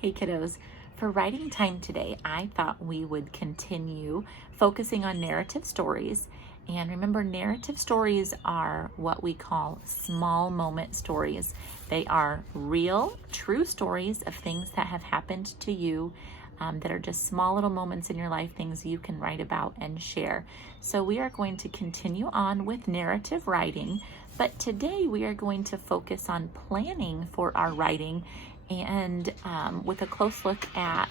Hey kiddos, for writing time today, I thought we would continue focusing on narrative stories. And remember, narrative stories are what we call small moment stories. They are real, true stories of things that have happened to you that are just small little moments in your life, things you can write about and share. So we are going to continue on with narrative writing, but today we are going to focus on planning for our writing and with a close look at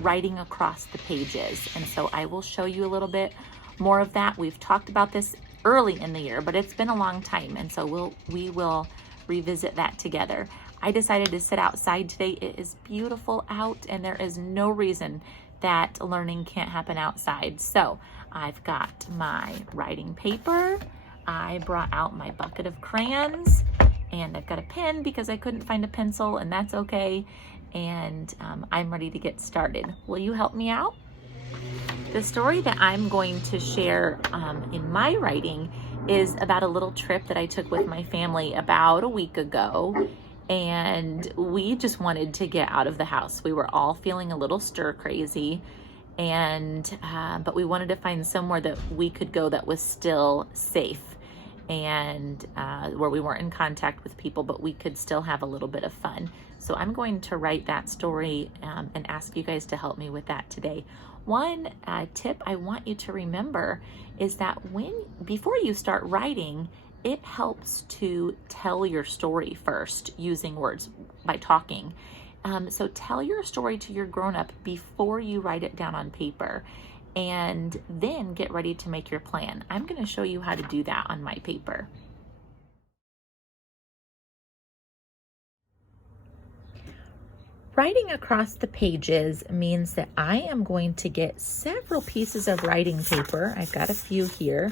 writing across the pages. And so I will show you a little bit more of that. We've talked about this early in the year, but it's been a long time. And so we will revisit that together. I decided to sit outside today. It is beautiful out and there is no reason that learning can't happen outside. So I've got my writing paper. I brought out my bucket of crayons. And I've got a pen because I couldn't find a pencil, and that's okay. And I'm ready to get started. Will you help me out? The story that I'm going to share in my writing is about a little trip that I took with my family about a week ago. And we just wanted to get out of the house. We were all feeling a little stir crazy. But we wanted to find somewhere that we could go that was still safe, and where we weren't in contact with people, but we could still have a little bit of fun. So I'm going to write that story and ask you guys to help me with that today. One tip I want you to remember is that before you start writing, it helps to tell your story first using words by talking. So tell your story to your grown-up before you write it down on paper. And then get ready to make your plan. I'm going to show you how to do that on my paper. Writing across the pages means that I am going to get several pieces of writing paper. I've got a few here,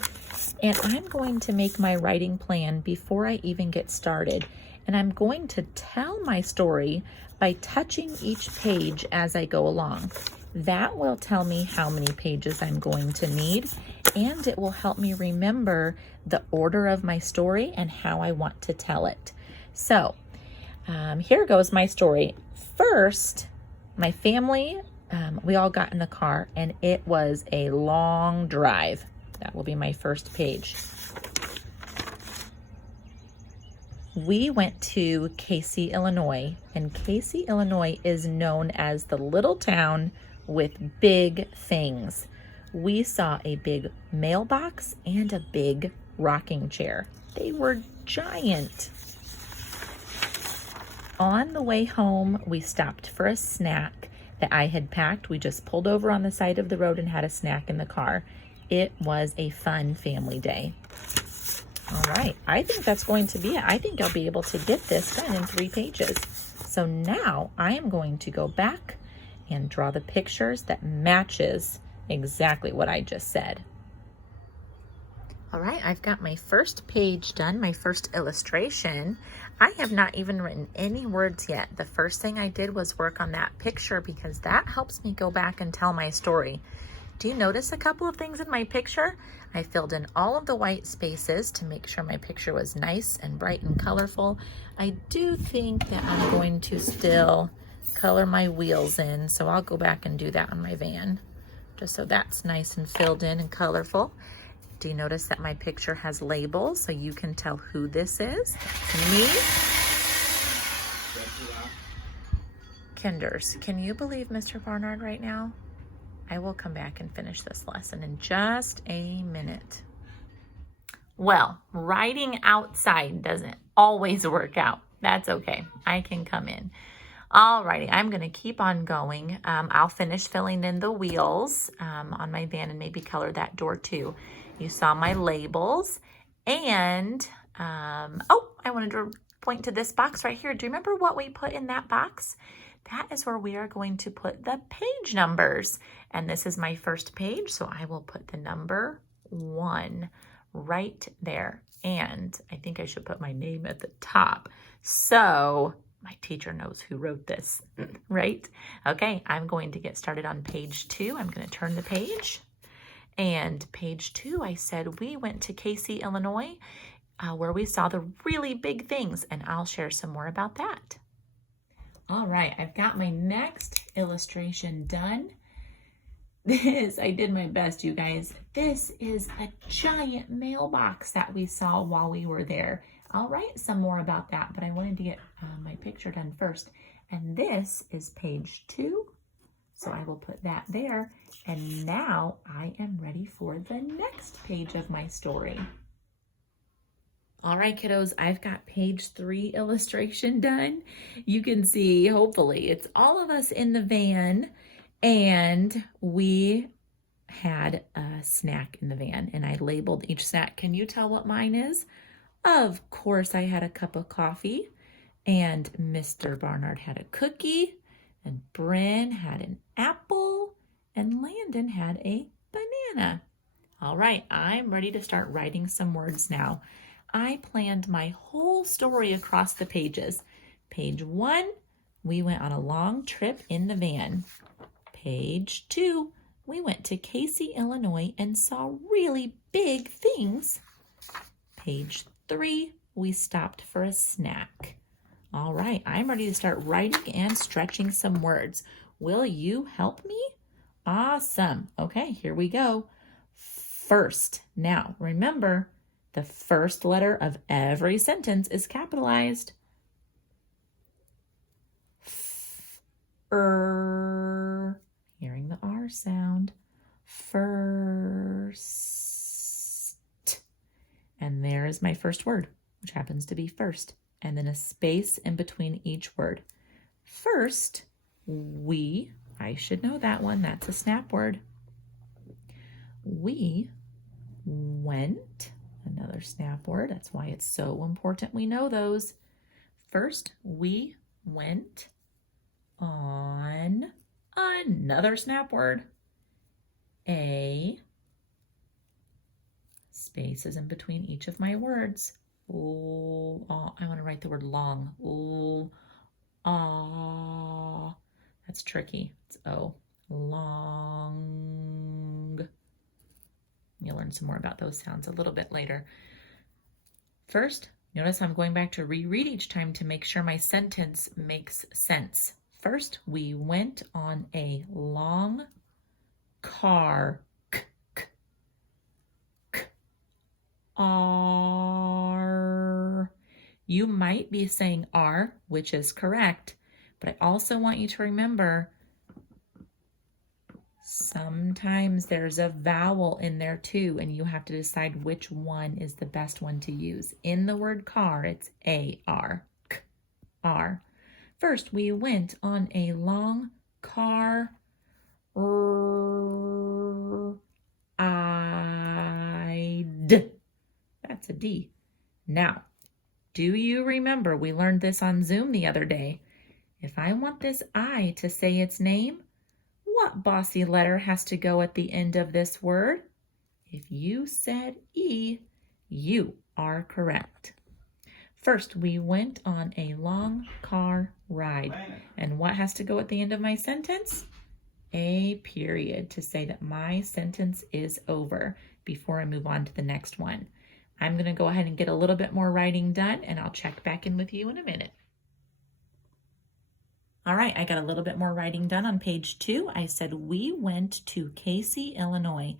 and I'm going to make my writing plan before I even get started. And I'm going to tell my story by touching each page as I go along. That will tell me how many pages I'm going to need, and it will help me remember the order of my story and how I want to tell it. So here goes my story. First, my family, we all got in the car, and it was a long drive. That will be my first page. We went to Casey, Illinois, and Casey, Illinois is known as the little town with big things. We saw a big mailbox and a big rocking chair. They were giant. On the way home, we stopped for a snack that I had packed. We just pulled over on the side of the road and had a snack in the car. It was a fun family day. All right, I think that's going to be it. I think I'll be able to get this done in 3 pages. So now I am going to go back and draw the pictures that matches exactly what I just said. All right, I've got my first page done, my first illustration. I have not even written any words yet. The first thing I did was work on that picture because that helps me go back and tell my story. Do you notice a couple of things in my picture? I filled in all of the white spaces to make sure my picture was nice and bright and colorful. I do think that I'm going to still color my wheels in, so I'll go back and do that on my van, just so that's nice and filled in and colorful. Do you notice that my picture has labels so you can tell who this is? Me. Kinders, can you believe Mr. Barnard right now? I will come back and finish this lesson in just a minute. Well, writing outside doesn't always work out. That's okay. I can come in. Alrighty, I'm going to keep on going. I'll finish filling in the wheels on my van and maybe color that door too. You saw my labels. And, I wanted to point to this box right here. Do you remember what we put in that box? That is where we are going to put the page numbers. And this is my first page, so I will put the number 1 right there. And I think I should put my name at the top, so my teacher knows who wrote this, right? Okay, I'm going to get started on page 2. I'm going to turn the page. And page 2, I said we went to Casey, Illinois, where we saw the really big things, and I'll share some more about that. All right, I've got my next illustration done. I did my best, you guys. This is a giant mailbox that we saw while we were there. I'll write some more about that, but I wanted to get my picture done first. And this is page 2, so I will put that there. And now I am ready for the next page of my story. All right, kiddos, I've got page 3 illustration done. You can see, hopefully, it's all of us in the van, and we had a snack in the van, and I labeled each snack. Can you tell what mine is? Of course, I had a cup of coffee, and Mr. Barnard had a cookie, and Bryn had an apple, and Landon had a banana. All right, I'm ready to start writing some words now. I planned my whole story across the pages. Page 1, we went on a long trip in the van. Page 2, we went to Casey, Illinois and saw really big things. Page 3, we stopped for a snack. All right, I'm ready to start writing and stretching some words. Will you help me? Awesome. Okay, here we go. First, now remember, the first letter of every sentence is capitalized. Hearing the R sound. First. And there is my first word, which happens to be first. And then a space in between each word. First, I should know that one. That's a snap word. We went. Another snap word. That's why it's so important we know those. First, we went on another snap word. A spaces in between each of my words. Oh, I want to write the word long. That's tricky. It's O. Long. You'll learn some more about those sounds a little bit later. First, notice I'm going back to reread each time to make sure my sentence makes sense. First, we went on a long car. R. You might be saying R, which is correct, but I also want you to remember sometimes there's a vowel in there too, and you have to decide which one is the best one to use. In the word car, it's A-R, K-R. First, we went on a long car ride. That's a D. Now, do you remember we learned this on Zoom the other day? If I want this I to say its name, what bossy letter has to go at the end of this word? If you said E, you are correct. First, we went on a long car ride. And what has to go at the end of my sentence? A period to say that my sentence is over before I move on to the next one. I'm going to go ahead and get a little bit more writing done, and I'll check back in with you in a minute. All right, I got a little bit more writing done on page 2. I said we went to Casey, Illinois.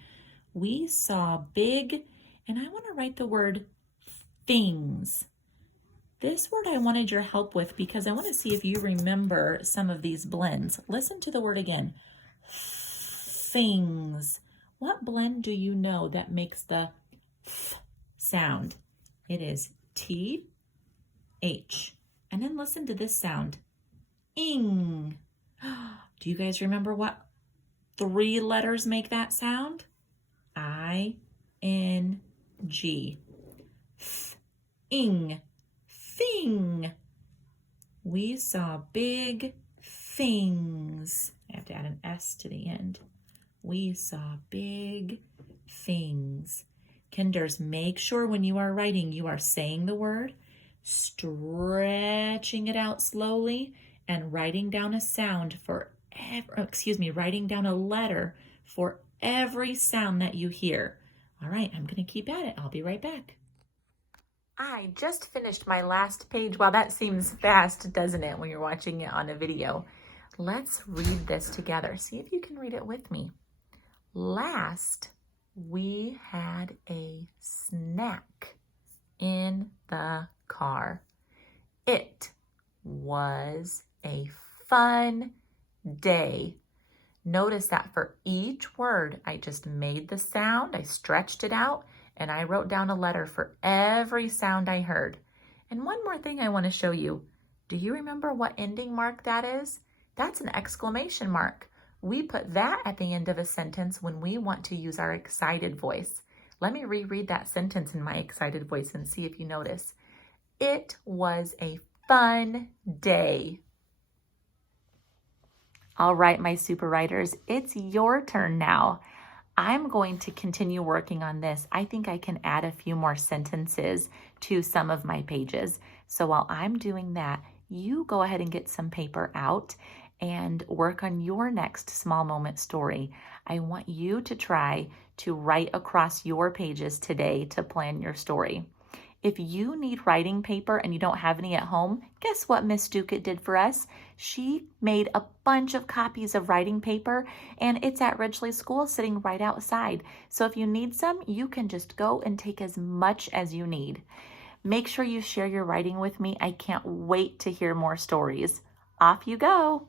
We saw big, and I want to write the word things. This word I wanted your help with because I want to see if you remember some of these blends. Listen to the word again. Things. What blend do you know that makes the th sound? It is T-H. And then listen to this sound. Ing. Do you guys remember what 3 letters make that sound? I-N-G. Ing. Thing. We saw big things. I have to add an S to the end. We saw big things. Kinders, make sure when you are writing, you are saying the word, stretching it out slowly, and writing down a sound for writing down a letter for every sound that you hear. All right, I'm going to keep at it. I'll be right back. I just finished my last page. Wow, that seems fast, doesn't it, when you're watching it on a video? Let's read this together. See if you can read it with me. Last, we had a snack in the car. It was a fun day. Notice that for each word, I just made the sound, I stretched it out, and I wrote down a letter for every sound I heard. And one more thing I want to show you. Do you remember what ending mark that is? That's an exclamation mark. We put that at the end of a sentence when we want to use our excited voice. Let me reread that sentence in my excited voice and see if you notice. It was a fun day. All right, my super writers, it's your turn now. I'm going to continue working on this. I think I can add a few more sentences to some of my pages. So while I'm doing that, you go ahead and get some paper out and work on your next small moment story. I want you to try to write across your pages today to plan your story. If you need writing paper and you don't have any at home, guess what Miss Ducat did for us? She made a bunch of copies of writing paper, and it's at Ridgely School sitting right outside. So if you need some, you can just go and take as much as you need. Make sure you share your writing with me. I can't wait to hear more stories. Off you go.